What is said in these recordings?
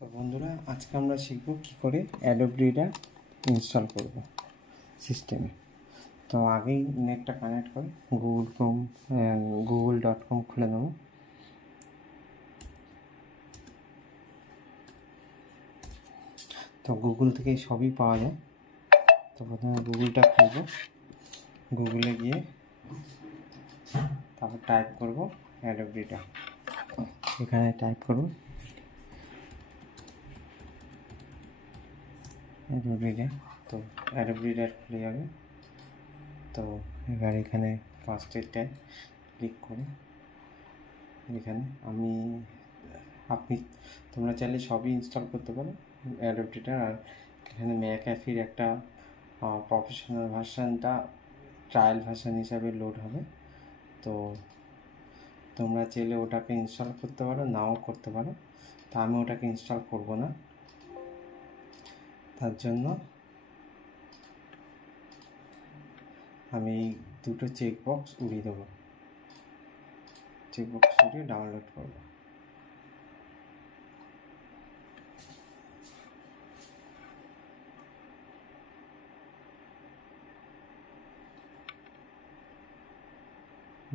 তো বন্ধুরা, আজকে আমরা শিখব কী করে অ্যাডোব রিডার ইনস্টল করব সিস্টেমে। তো আগেই নেটটা কানেক্ট করে google.com খুলে নেব। তো গুগল থেকে সবই পাওয়া যায়। তো প্রথমে গুগলটা খুলব, গুগলে গিয়ে তারপর টাইপ করব অ্যাডোব রিডার। এখানে টাইপ করব অ্যাডোব রিডার। তো অ্যাডোব রিডার খুলে যাবে। তো এবার এখানে ফার্স্টেরটায় ক্লিক করে এখানে তোমরা চাইলে সবই ইনস্টল করতে পারো অ্যাডোব রিডার। আর এখানে ম্যাকআফির একটা প্রফেশনাল ভার্সানটা ট্রায়াল ভার্সান হিসাবে লোড হবে। তো তোমরা চাইলে ওটাকে ইনস্টল করতে পারো, নাও করতে পারো। তো আমি ওটাকে ইনস্টল করব না, তার জন্য আমি দুটো চেকবক্স উড়িয়ে দেবো। চেকবক্স উড়িয়ে ডাউনলোড করব।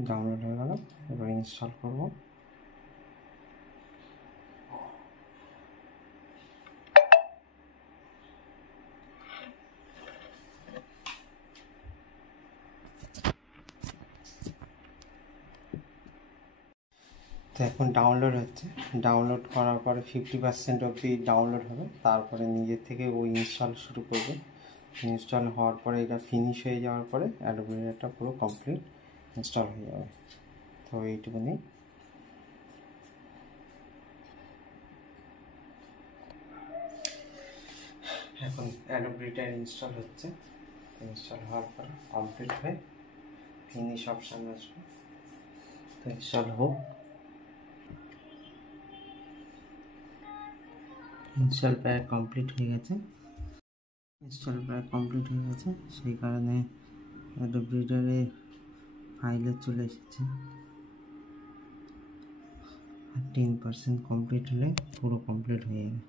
ডাউনলোড হয়ে গেল, এবার ইনস্টল করব। তো এখন ডাউনলোড হচ্ছে। ডাউনলোড করার পরে 50% অবধি ডাউনলোড হবে, তারপরে নিজের থেকে ওই ইনস্টল শুরু করবে। ইনস্টল হওয়ার পরে এটা ফিনিশ হয়ে যাওয়ার পরে অ্যাডোব রিডারটা পুরো কমপ্লিট ইনস্টল হয়ে যাবে। তো এইটুকুনি। এখন অ্যাডোব রিডার ইনস্টল হচ্ছে। ইনস্টল হওয়ার পরে কমপ্লিট হয়ে ফিনিশ অপশান আসবে। তো ইনস্টল হোক। ইনস্টল প্রায় কমপ্লিট হয়ে গেছে। সেই কারণে অ্যাডোব রিডারে ফাইলে চলে এসেছে। 10% কমপ্লিট হলে পুরো কমপ্লিট হয়ে যাবে।